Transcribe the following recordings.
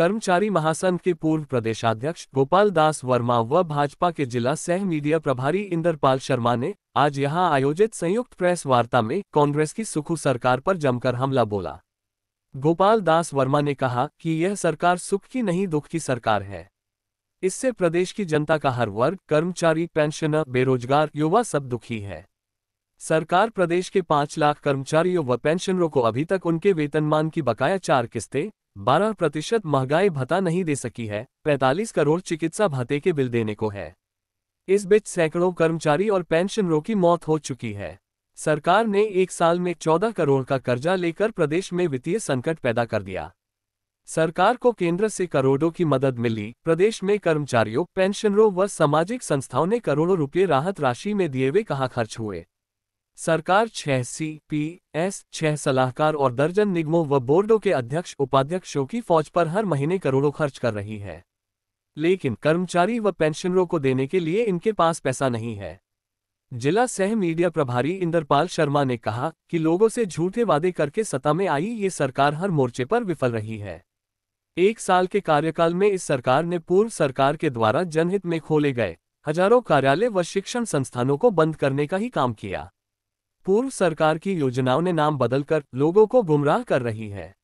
कर्मचारी महासंघ के पूर्व प्रदेशाध्यक्ष गोपाल दास वर्मा व भाजपा के जिला सह मीडिया प्रभारी इंद्रपाल शर्मा ने आज यहां आयोजित संयुक्त प्रेस वार्ता में कांग्रेस की सुखू सरकार पर जमकर हमला बोला। गोपाल दास वर्मा ने कहा कि यह सरकार सुख की नहीं दुख की सरकार है। इससे प्रदेश की जनता का हर वर्ग, कर्मचारी, पेंशनर, बेरोजगार, युवा सब दुखी है। सरकार प्रदेश के 5 लाख कर्मचारियों व पेंशनरों को अभी तक उनके वेतनमान की बकाया 4 किस्तें, 12% महंगाई भत्ता नहीं दे सकी है। 45 करोड़ चिकित्सा भत्ते के बिल देने को है। इस बीच सैकड़ों कर्मचारी और पेंशनरों की मौत हो चुकी है। सरकार ने एक साल में 14 करोड़ का कर्जा लेकर प्रदेश में वित्तीय संकट पैदा कर दिया। सरकार को केंद्र से करोड़ों की मदद मिली। प्रदेश में कर्मचारियों, पेंशनरों व सामाजिक संस्थाओं ने करोड़ों रुपये राहत राशि में दिए हुए कहाँ खर्च हुए। सरकार 6 CPS, 6 सलाहकार और दर्जन निगमों व बोर्डों के अध्यक्ष उपाध्यक्षों की फौज पर हर महीने करोड़ों खर्च कर रही है, लेकिन कर्मचारी व पेंशनरों को देने के लिए इनके पास पैसा नहीं है। जिला सह मीडिया प्रभारी इंद्रपाल शर्मा ने कहा कि लोगों से झूठे वादे करके सत्ता में आई ये सरकार हर मोर्चे पर विफल रही है। 1 साल के कार्यकाल में इस सरकार ने पूर्व सरकार के द्वारा जनहित में खोले गए हजारों कार्यालय व शिक्षण संस्थानों को बंद करने का ही काम किया। पूर्व सरकार की योजनाओं ने नाम बदलकर लोगों को गुमराह कर रही है।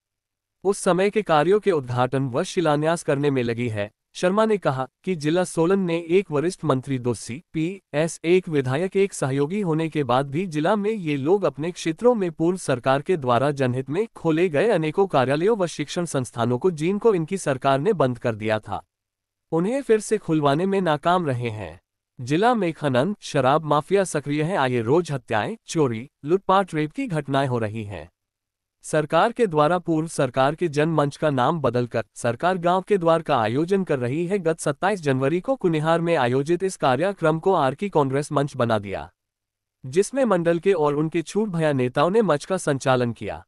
उस समय के कार्यों के उद्घाटन व शिलान्यास करने में लगी है। शर्मा ने कहा कि जिला सोलन ने एक वरिष्ठ मंत्री, 2 CPS, एक विधायक, एक सहयोगी होने के बाद भी जिला में ये लोग अपने क्षेत्रों में पूर्व सरकार के द्वारा जनहित में खोले गए अनेकों कार्यालयों व शिक्षण संस्थानों को, जिनको इनकी सरकार ने बंद कर दिया था, उन्हें फिर से खुलवाने में नाकाम रहे हैं। जिला में खनन, शराब माफिया सक्रिय है। आए रोज हत्याएं, चोरी, लूटपाट, रेप की घटनाएं हो रही हैं। सरकार के द्वारा पूर्व सरकार के जनमंच का नाम बदलकर सरकार गांव के द्वार का आयोजन कर रही है। गत 27 जनवरी को कुनिहार में आयोजित इस कार्यक्रम को आरकी कांग्रेस मंच बना दिया, जिसमें मंडल के और उनके छूट भया नेताओं ने मंच का संचालन किया।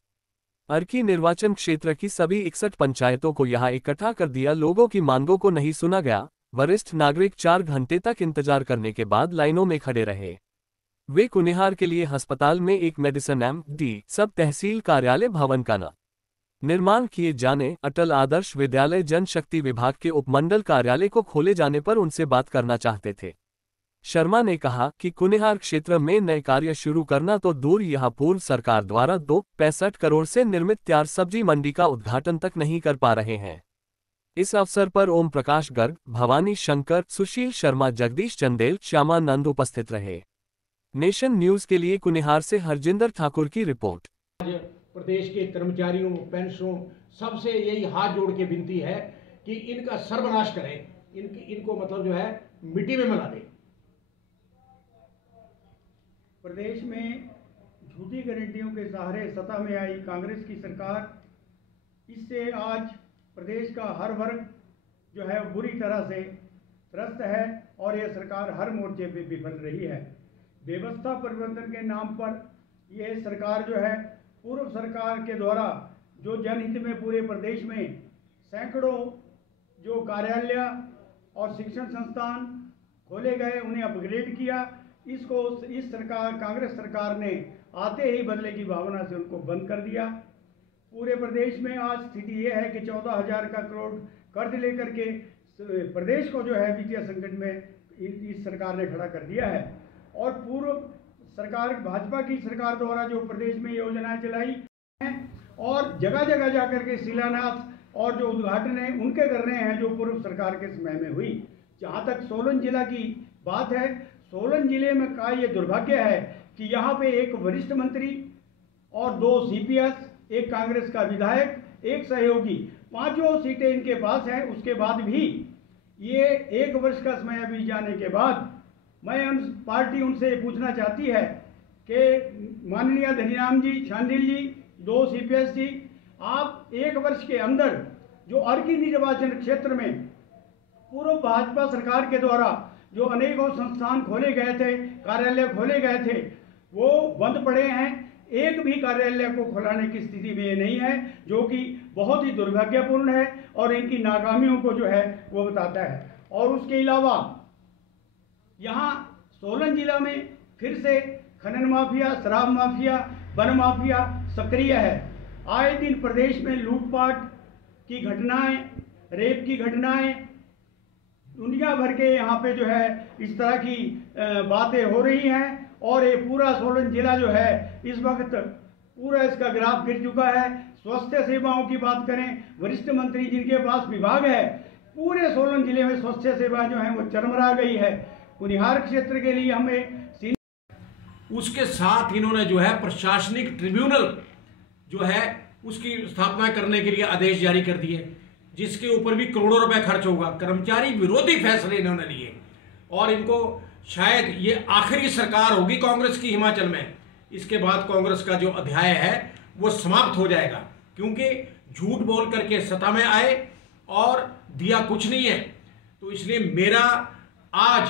अर्की निर्वाचन क्षेत्र की सभी 61 पंचायतों को यहां इकट्ठा कर दिया। लोगों की मांगों को नहीं सुना गया। वरिष्ठ नागरिक 4 घंटे तक इंतजार करने के बाद लाइनों में खड़े रहे। वे कुनिहार के लिए अस्पताल में एक मेडिसिन MD सब तहसील कार्यालय भवन का निर्माण किए जाने, अटल आदर्श विद्यालय, जनशक्ति विभाग के उपमंडल कार्यालय को खोले जाने पर उनसे बात करना चाहते थे। शर्मा ने कहा कि कुनिहार क्षेत्र में नए कार्य शुरू करना तो दूर, यहां पूर्व सरकार द्वारा 265 करोड़ से निर्मित तैयार सब्जी मंडी का उद्घाटन तक नहीं कर पा रहे हैं। इस अवसर पर ओम प्रकाश गर्ग, भवानी शंकर, सुशील शर्मा, जगदीश चंदेल, श्यामानंद उपस्थित रहे। नेशन न्यूज के लिए कुनिहार से हरजिंदर ठाकुर की रिपोर्ट। आज प्रदेश के कर्मचारियों, पेंशनरों सबसे यही हाथ जोड़ के विनती है कि इनका सर्वनाश करें, इनको मतलब जो है मिट्टी में मिला दें। प्रदेश में झूठी गारंटियों के सहारे सत्ता में आई कांग्रेस की सरकार, इससे आज प्रदेश का हर वर्ग जो है बुरी तरह से त्रस्त है और यह सरकार हर मोर्चे पे विफल रही है। व्यवस्था परिवर्तन के नाम पर यह सरकार जो है पूर्व सरकार के द्वारा जो जनहित में पूरे प्रदेश में सैकड़ों जो कार्यालय और शिक्षण संस्थान खोले गए, उन्हें अपग्रेड किया। इस सरकार, कांग्रेस सरकार ने आते ही बदले की भावना से उनको बंद कर दिया। पूरे प्रदेश में आज स्थिति यह है कि 14,000 का करोड़ कर्ज लेकर के प्रदेश को जो है वित्तीय संकट में इस सरकार ने खड़ा कर दिया है। और पूर्व सरकार, भाजपा की सरकार द्वारा जो प्रदेश में योजनाएं चलाई हैं और जगह जगह जाकर के शिलान्यास और जो उद्घाटन है उनके कर रहे हैं, जो पूर्व सरकार के समय में हुई। जहां तक सोलन जिला की बात है, सोलन जिले में का ये दुर्भाग्य है कि यहाँ पे एक वरिष्ठ मंत्री और 2 CPS, एक कांग्रेस का विधायक, एक सहयोगी, 5 सीटें इनके पास हैं। उसके बाद भी ये 1 वर्ष का समय बीत जाने के बाद पार्टी उनसे पूछना चाहती है कि माननीय धनीराम जी, शांडिल जी, 2 CPS जी, आप 1 वर्ष के अंदर जो अर्की निर्वाचन क्षेत्र में पूर्व भाजपा सरकार के द्वारा जो अनेकों संस्थान खोले गए थे, कार्यालय खोले गए थे, वो बंद पड़े हैं। एक भी कार्यालय को खुलाने की स्थिति में नहीं है, जो कि बहुत ही दुर्भाग्यपूर्ण है और इनकी नाकामियों को जो है वो बताता है। और उसके अलावा यहाँ सोलन जिला में फिर से खनन माफिया, शराब माफिया, वन माफिया सक्रिय है। आए दिन प्रदेश में लूटपाट की घटनाएं रेप की घटनाएं, दुनिया भर के यहाँ पे जो है इस तरह की बातें हो रही हैं। और ये पूरा सोलन जिला जो है इस वक्त पूरा इसका ग्राफ गिर चुका है। स्वास्थ्य सेवाओं की बात करें, वरिष्ठ मंत्री जिनके पास विभाग है, पूरे सोलन जिले में स्वास्थ्य सेवा जो है वो चरमरा गई है। कुनिहार क्षेत्र के लिए हमें उसके साथ इन्होंने जो है प्रशासनिक ट्रिब्यूनल जो है उसकी स्थापना करने के लिए आदेश जारी कर दिए, जिसके ऊपर भी करोड़ों रुपए खर्च होगा। कर्मचारी विरोधी फैसले इन्होंने लिए और इनको शायद ये आखिरी सरकार होगी कांग्रेस की हिमाचल में। इसके बाद कांग्रेस का जो अध्याय है वो समाप्त हो जाएगा, क्योंकि झूठ बोल करके सत्ता में आए और दिया कुछ नहीं है। तो इसलिए मेरा आज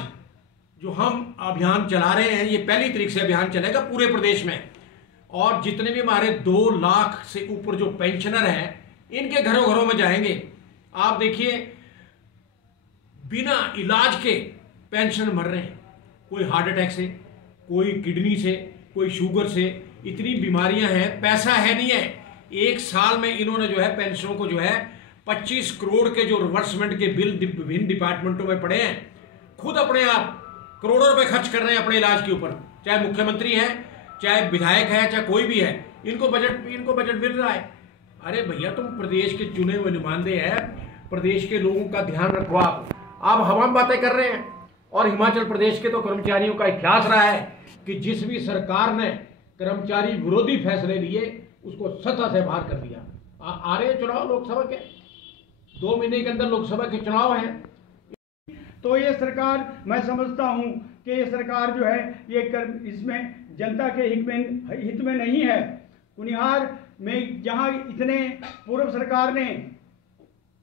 जो हम अभियान चला रहे हैं, ये 1 तारीख से अभियान चलेगा पूरे प्रदेश में, और जितने भी हमारे 2 लाख से ऊपर जो पेंशनर हैं इनके घरों घरों में जाएंगे। आप देखिए बिना इलाज के पेंशन मर रहे हैं, कोई हार्ट अटैक से, कोई किडनी से, कोई शुगर से, इतनी बीमारियां हैं, पैसा है नहीं है। 1 साल में इन्होंने जो है पेंशनों को जो है 25 करोड़ के जो रिवर्समेंट के बिल विभिन्न डिपार्टमेंटों में पड़े हैं, खुद अपने आप करोड़ों रुपए खर्च कर रहे हैं अपने इलाज के ऊपर, चाहे मुख्यमंत्री हैं, चाहे विधायक है, चाहे कोई भी है, इनको बजट मिल रहा है। अरे भैया तुम प्रदेश के चुने हुए नुमाइंदे हैं, प्रदेश के लोगों का ध्यान रखो। आप हवा में बातें कर रहे हैं। और हिमाचल प्रदेश के तो कर्मचारियों का इतिहास रहा है कि जिस भी सरकार ने कर्मचारी विरोधी फैसले लिए उसको सत्ता से बाहर कर दिया। आ रहे हैं चुनाव लोकसभा के, 2 महीने के अंदर लोकसभा के चुनाव हैं। तो ये सरकार, मैं समझता हूँ कि ये सरकार जो है ये इसमें जनता के हित में नहीं है। कुनिहार में जहाँ इतने पूर्व सरकार ने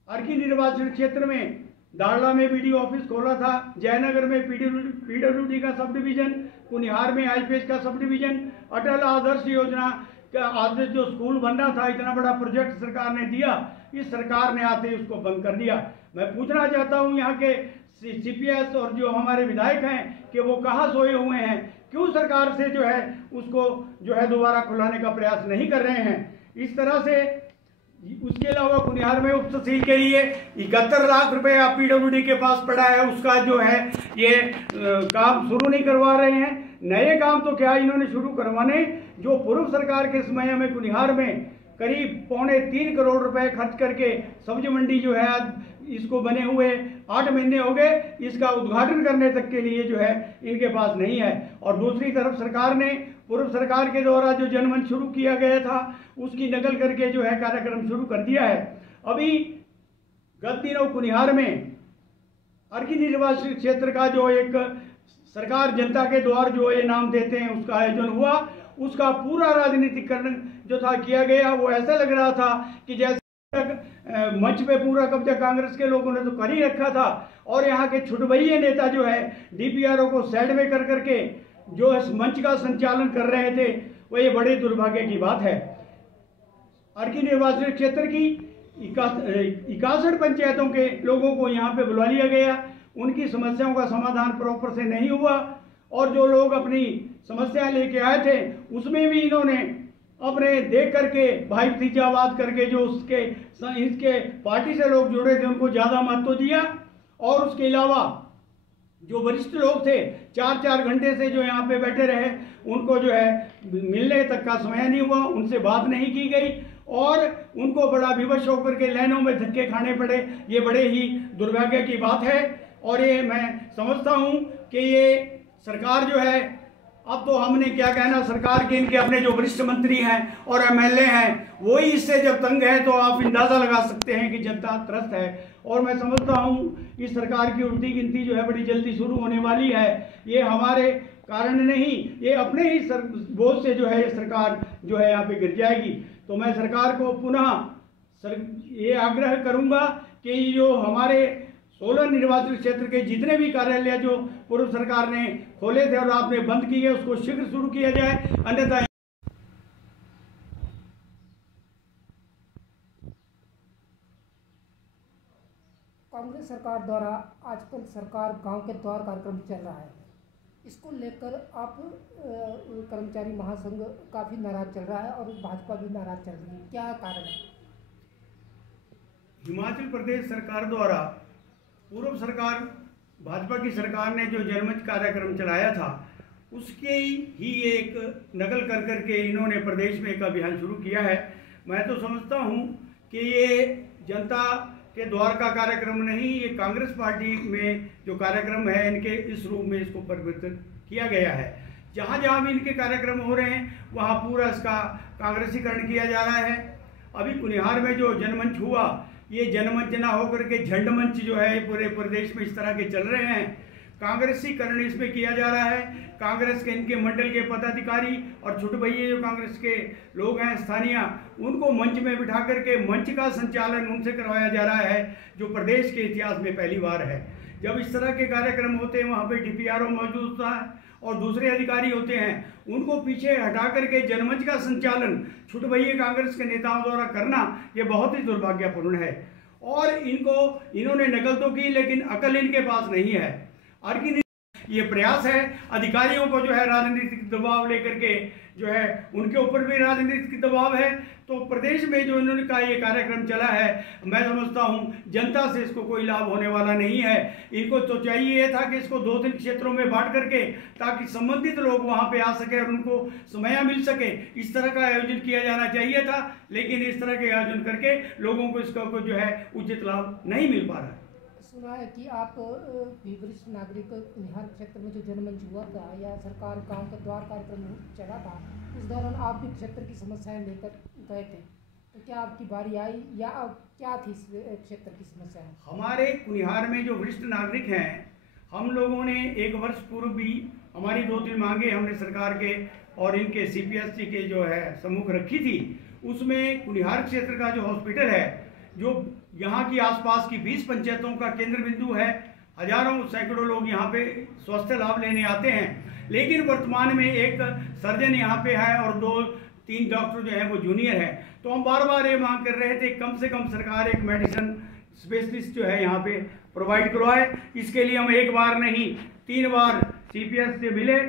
अर्की निर्वाचन क्षेत्र में दाड़ला में बीडीओ ऑफिस खोला था, जयनगर में पीडब्ल्यूडी का सब डिवीजन, कुनिहार में आईपीएस का सब डिवीजन, अटल आदर्श योजना का आदर्श जो स्कूल बनना था, इतना बड़ा प्रोजेक्ट सरकार ने दिया, इस सरकार ने आते ही उसको बंद कर दिया। मैं पूछना चाहता हूं यहाँ के सीपीएस और जो हमारे विधायक हैं कि वो कहाँ सोए हुए हैं, क्यों सरकार से जो है उसको जो है दोबारा खुलाने का प्रयास नहीं कर रहे हैं। इस तरह से उसके अलावा कुनिहार में उप तहसील के लिए 71 लाख रुपए पीडब्ल्यूडी के पास पड़ा है, उसका जो है ये काम शुरू नहीं करवा रहे हैं। नए काम तो क्या इन्होंने शुरू करवाने, जो पूर्व सरकार के समय में कुनिहार में करीब 3.25 करोड़ रुपए खर्च करके सब्जी मंडी जो है आज इसको बने हुए 8 महीने हो गए, इसका उद्घाटन करने तक के लिए जो है इनके पास नहीं है। और दूसरी तरफ सरकार ने पूर्व सरकार के द्वारा जो जनमंच शुरू किया गया था उसकी नकल करके जो है कार्यक्रम शुरू कर दिया है। अभी गत दिनों कुनिहार में अर्की निर्वाचन क्षेत्र का जो एक सरकार जनता के द्वार जो ये नाम देते हैं उसका आयोजन हुआ, उसका पूरा राजनीतिकरण जो था किया गया। वो ऐसा लग रहा था कि जैसे मंच पे पूरा कब्जा कांग्रेस के लोगों ने तो कर ही रखा था, और यहाँ के छुटभइये नेता जो है डीपीआरओ को साइड में कर करके जो इस मंच का संचालन कर रहे थे, वो ये बड़े दुर्भाग्य की बात है। अर्की निर्वाचन क्षेत्र की 61 पंचायतों के लोगों को यहाँ पे बुला लिया गया, उनकी समस्याओं का समाधान प्रॉपर से नहीं हुआ, और जो लोग अपनी समस्याएं लेके आए थे उसमें भी इन्होंने अपने देख करके भाई भतीजावाद करके जो इसके पार्टी से लोग जुड़े थे उनको ज़्यादा महत्व दिया। और उसके अलावा जो वरिष्ठ लोग थे 4-4 घंटे से जो यहाँ पे बैठे रहे, उनको जो है मिलने तक का समय नहीं हुआ, उनसे बात नहीं की गई और उनको बड़ा विवश होकर के लाइनों में धक्के खाने पड़े। ये बड़े ही दुर्भाग्य की बात है। और ये मैं समझता हूँ कि ये सरकार जो है, अब तो हमने क्या कहना, सरकार के इनके अपने जो वरिष्ठ मंत्री हैं और एमएलए हैं वही इससे जब तंग है तो आप अंदाजा लगा सकते हैं कि जनता त्रस्त है। और मैं समझता हूँ इस सरकार की उल्टी गिनती जो है बड़ी जल्दी शुरू होने वाली है। ये हमारे कारण नहीं, ये अपने ही बोझ से जो है ये सरकार जो है यहाँ पे गिर जाएगी। तो मैं सरकार को पुनः ये आग्रह करूँगा कि जो हमारे सोलन निर्वाचन क्षेत्र के जितने भी कार्यालय जो पूर्व सरकार ने खोले थे और आपने बंद किए, उसको शीघ्र शुरू किया जाए, अन्यथा कांग्रेस सरकार द्वारा आजकल सरकार गांव के द्वार कार्यक्रम चल रहा है, इसको लेकर आप कर्मचारी महासंघ काफ़ी नाराज चल रहा है और भाजपा भी नाराज चल रही है, क्या कारण है? हिमाचल प्रदेश सरकार द्वारा पूर्व सरकार भाजपा की सरकार ने जो जनमंच कार्यक्रम चलाया था उसके ही एक नकल कर के इन्होंने प्रदेश में एक अभियान शुरू किया है। मैं तो समझता हूं कि ये जनता के द्वार का कार्यक्रम नहीं, ये कांग्रेस पार्टी में जो कार्यक्रम है इनके इस रूप में इसको परिवर्तित किया गया है। जहाँ जहाँ भी इनके कार्यक्रम हो रहे हैं वहाँ पूरा इसका कांग्रेसीकरण किया जा रहा है। अभी कुनिहार में जो जनमंच हुआ, ये जनमंच ना होकर के झंड मंच जो है पूरे प्रदेश में इस तरह के चल रहे हैं। कांग्रेसीकरण इसमें किया जा रहा है। कांग्रेस के इनके मंडल के पदाधिकारी और छोटे भैया जो कांग्रेस के लोग हैं स्थानीय, उनको मंच में बिठा करके मंच का संचालन उनसे करवाया जा रहा है, जो प्रदेश के इतिहास में पहली बार है। जब इस तरह के कार्यक्रम होते हैं वहाँ पे DPRO मौजूद होता है और दूसरे अधिकारी होते हैं, उनको पीछे हटा करके जनमंच का संचालन छोटे भैया कांग्रेस के नेताओं द्वारा करना ये बहुत ही दुर्भाग्यपूर्ण है। और इन्होंने नकल तो की लेकिन अकल इनके पास नहीं है। और की ये प्रयास है अधिकारियों को जो है राजनीतिक दबाव लेकर के जो है उनके ऊपर भी राजनीतिक दबाव है। तो प्रदेश में जो इन्होंने का ये कार्यक्रम चला है, मैं समझता हूँ जनता से इसको कोई लाभ होने वाला नहीं है। इनको तो चाहिए ये था कि इसको 2-3 क्षेत्रों में बांट करके ताकि संबंधित लोग वहाँ पे आ सके और उनको समय मिल सके, इस तरह का आयोजन किया जाना चाहिए था। लेकिन इस तरह के आयोजन करके लोगों को इसका जो है उचित लाभ नहीं मिल पा रहा है। सुना है कि आप भी वरिष्ठ नागरिक कुनिहार क्षेत्र में जो जनमंच हुआ था या सरकार गांव के द्वार कार्यक्रम चला था, उस दौरान आप भी क्षेत्र की समस्याएं लेकर गए थे, तो क्या आपकी बारी आई या क्या थी इस क्षेत्र की समस्याएं? हमारे कुनिहार में जो वरिष्ठ नागरिक हैं, हम लोगों ने 1 वर्ष पूर्व भी हमारी 2-3 मांगे हमने सरकार के और इनके CPSC के जो है सम्मुख रखी थी। उसमें कुनिहार क्षेत्र का जो हॉस्पिटल है, जो यहाँ की आसपास की 20 पंचायतों का केंद्र बिंदु है, हजारों सैकड़ों लोग यहाँ पे स्वास्थ्य लाभ लेने आते हैं। लेकिन वर्तमान में एक सर्जन यहाँ पे है और 2-3 डॉक्टर जो हैं वो जूनियर हैं। तो हम बार बार ये मांग कर रहे थे कम से कम सरकार एक मेडिसिन स्पेशलिस्ट जो है यहाँ पे प्रोवाइड करवाए। इसके लिए हम 1 बार नहीं 3 बार CPS से मिले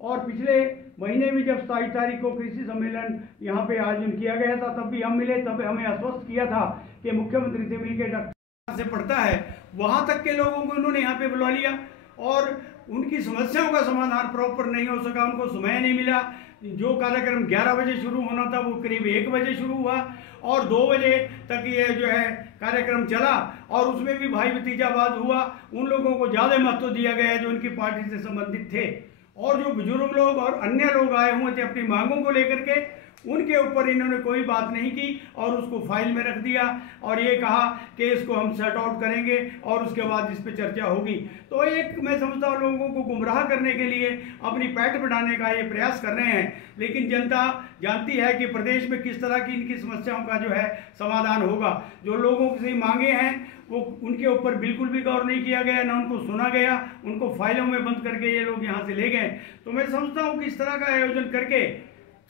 और पिछले महीने भी जब 27 तारीख को कृषि सम्मेलन यहाँ पे आयोजन किया गया था तब भी हम मिले। तब हमें आश्वस्त किया था कि मुख्यमंत्री से मिलकर डॉक्टर से पड़ता है, वहाँ तक के लोगों को उन्होंने यहाँ पे बुला लिया और उनकी समस्याओं का समाधान प्रॉपर नहीं हो सका, उनको समय नहीं मिला। जो कार्यक्रम 11 बजे शुरू होना था वो करीब 1 बजे शुरू हुआ और 2 बजे तक ये जो है कार्यक्रम चला और उसमें भी भाई भतीजावाद हुआ। उन लोगों को ज़्यादा महत्व दिया गया जो उनकी पार्टी से संबंधित थे और जो बुजुर्ग लोग और अन्य लोग आए हुए थे अपनी मांगों को लेकर के, उनके ऊपर इन्होंने कोई बात नहीं की और उसको फाइल में रख दिया और ये कहा कि इसको हम सेट आउट करेंगे और उसके बाद इस पर चर्चा होगी। तो एक मैं समझता हूँ लोगों को गुमराह करने के लिए अपनी पैठ बढ़ाने का ये प्रयास कर रहे हैं। लेकिन जनता जानती है कि प्रदेश में किस तरह की इनकी समस्याओं का जो है समाधान होगा। जो लोगों से मांगे हैं वो उनके ऊपर बिल्कुल भी गौर नहीं किया गया, ना उनको सुना गया, उनको फाइलों में बंद करके ये लोग यहाँ से ले गए। तो मैं समझता हूँ कि इस तरह का आयोजन करके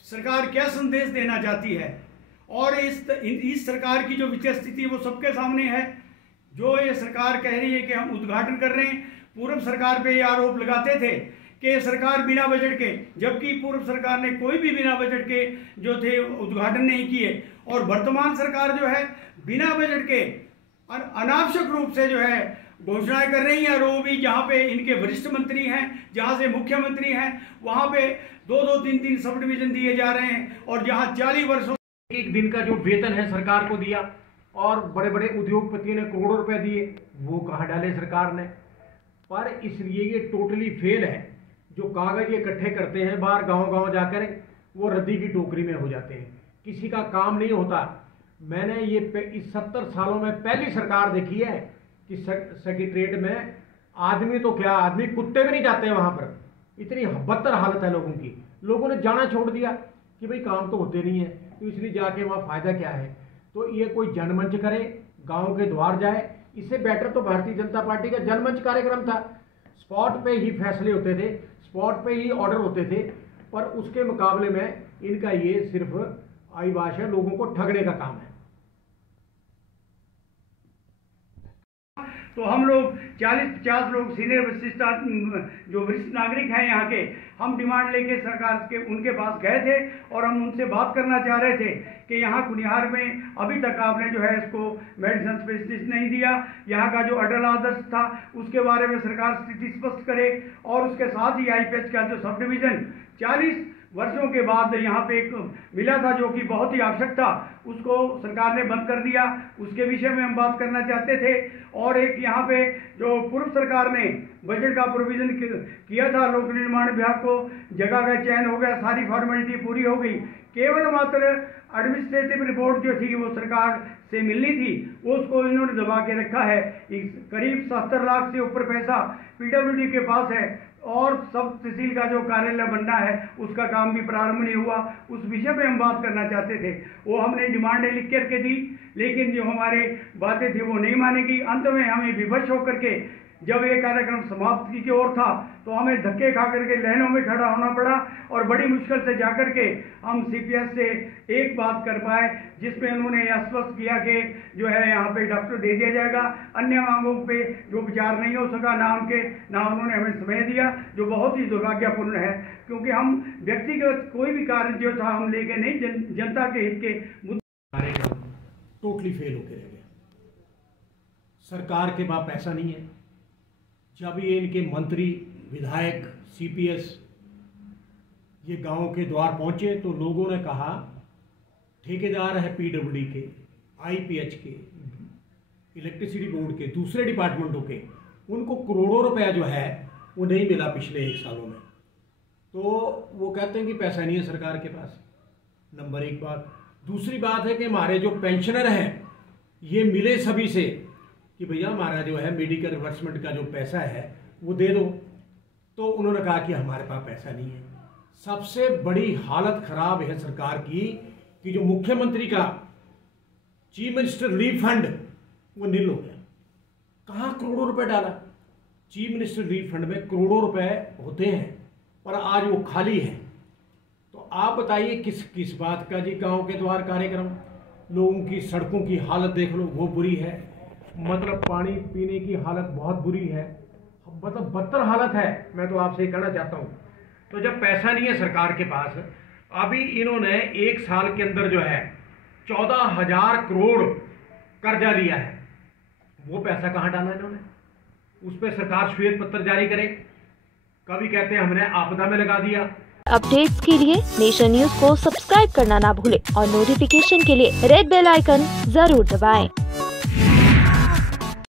सरकार क्या संदेश देना चाहती है और इस सरकार की जो वित्तीय स्थिति वो सबके सामने है। जो ये सरकार कह रही है कि हम उद्घाटन कर रहे हैं, पूर्व सरकार पे ये आरोप लगाते थे कि सरकार बिना बजट के, जबकि पूर्व सरकार ने कोई भी बिना बजट के जो थे उद्घाटन नहीं किए और वर्तमान सरकार जो है बिना बजट के अनावश्यक रूप से जो है घोषणाएं कर रही है। और वो भी जहाँ पे इनके वरिष्ठ मंत्री हैं, जहाँ से मुख्यमंत्री हैं, वहाँ पे 2-2, 3-3 सब डिवीजन दिए जा रहे हैं और जहाँ 40 वर्षों एक दिन का जो वेतन है सरकार को दिया और बड़े बड़े उद्योगपतियों ने करोड़ों रुपए दिए, वो कहाँ डाले सरकार ने। पर इसलिए ये टोटली फेल है। जो कागज ये इकट्ठे करते हैं बाहर गांव-गांव जाकर, वो रद्दी की टोकरी में हो जाते हैं, किसी का काम नहीं होता। मैंने ये इस 70 सालों में पहली सरकार देखी है कि सेक्रेटरीट में आदमी तो क्या, आदमी कुत्ते भी नहीं जाते हैं वहां पर। इतनी बदतर हालत है लोगों की। लोगों ने जाना छोड़ दिया कि भाई काम तो होते नहीं है, तो इसलिए जाके वहाँ फायदा क्या है। तो ये कोई जनमंच करे, गांव के द्वार जाए, इससे बेटर तो भारतीय जनता पार्टी का जनमंच कार्यक्रम था। स्पॉट पे ही फैसले होते थे, स्पॉट पे ही ऑर्डर होते थे। पर उसके मुकाबले में इनका ये सिर्फ आईवाश है, लोगों को ठगने का काम है। तो हम लोग 40-50 लोग सीनियर वरिष्ठ जो वरिष्ठ नागरिक हैं यहाँ के, हम डिमांड लेके सरकार के उनके पास गए थे और हम उनसे बात करना चाह रहे थे कि यहाँ कुनिहार में अभी तक आपने जो है इसको मेडिसिन स्पेशलिस्ट नहीं दिया। यहाँ का जो अटल आदर्श था उसके बारे में सरकार स्थिति स्पष्ट करे, और उसके साथ ही IPH का जो सब डिवीज़न 40 वर्षों के बाद यहाँ पे एक मिला था जो कि बहुत ही आवश्यक था, उसको सरकार ने बंद कर दिया। उसके विषय में हम बात करना चाहते थे। और एक यहाँ पे जो पूर्व सरकार ने बजट का प्रोविजन किया था लोक निर्माण विभाग को, जगह का चयन हो गया, सारी फॉर्मेलिटी पूरी हो गई, केवल मात्र एडमिनिस्ट्रेटिव रिपोर्ट जो थी वो सरकार से मिलनी थी, उसको इन्होंने दबा के रखा है। करीब 70 लाख से ऊपर पैसा PWD के पास है, और सब तहसील का जो कार्यालय बनना है उसका काम भी प्रारंभ नहीं हुआ। उस विषय पे हम बात करना चाहते थे। वो हमने डिमांडें लिख करके दी, लेकिन जो हमारे बातें थी वो नहीं मानी गई। अंत में हमें विवश होकर के जब ये कार्यक्रम समाप्ति की ओर था तो हमें धक्के खा करके लाइनों में खड़ा होना पड़ा, और बड़ी मुश्किल से जाकर के हम CPS से एक बात कर पाए, जिसमें उन्होंने आश्वस्त किया कि जो है यहाँ पे डॉक्टर दे दिया जाएगा। अन्य मांगों पे जो विचार नहीं हो सका, ना उन्होंने हमें समय दिया, जो बहुत ही दुर्भाग्यपूर्ण है, क्योंकि हम व्यक्तिगत कोई भी कार्य जो था हम लेके नहीं, जनता के हित के मुद्दे टोटली फेल होकर रह गया। सरकार के पास पैसा नहीं है। जब ये इनके मंत्री, विधायक, CPS ये गांव के द्वार पहुंचे तो लोगों ने कहा ठेकेदार है PWD के, IPH के, इलेक्ट्रिसिटी बोर्ड के, दूसरे डिपार्टमेंटों के, उनको करोड़ों रुपया जो है वो नहीं मिला पिछले 1 सालों में। तो वो कहते हैं कि पैसा नहीं है सरकार के पास। नंबर 1 बात। दूसरी बात है कि हमारे जो पेंशनर हैं ये मिले सभी से कि भैया हमारा जो है मेडिकल रिवर्समेंट का जो पैसा है वो दे दो, तो उन्होंने कहा कि हमारे पास पैसा नहीं है। सबसे बड़ी हालत खराब है सरकार की कि जो मुख्यमंत्री का चीफ मिनिस्टर रिलीफ फंड वो नील हो गया। कहाँ करोड़ों रुपए डाला? चीफ मिनिस्टर रिलीफ फंड में करोड़ों रुपए होते हैं और आज वो खाली है। तो आप बताइए किस बात का जी गांव के द्वार कार्यक्रम? लोगों की सड़कों की हालत देख लो, वो बुरी है। मतलब पानी पीने की हालत बहुत बुरी है, मतलब बदतर हालत है। मैं तो आपसे कहना चाहता हूँ। तो जब पैसा नहीं है सरकार के पास, अभी इन्होंने 1 साल के अंदर जो है 14,000 करोड़ कर्जा लिया है, वो पैसा कहाँ डाला इन्होंने? उस पर सरकार श्वेत पत्र जारी करे। कभी कहते हैं हमने आपदा में लगा दिया। अपडेट्स के लिए नेशन न्यूज को सब्सक्राइब करना ना भूलें और नोटिफिकेशन के लिए रेड बेल आइकन जरूर दबाएं।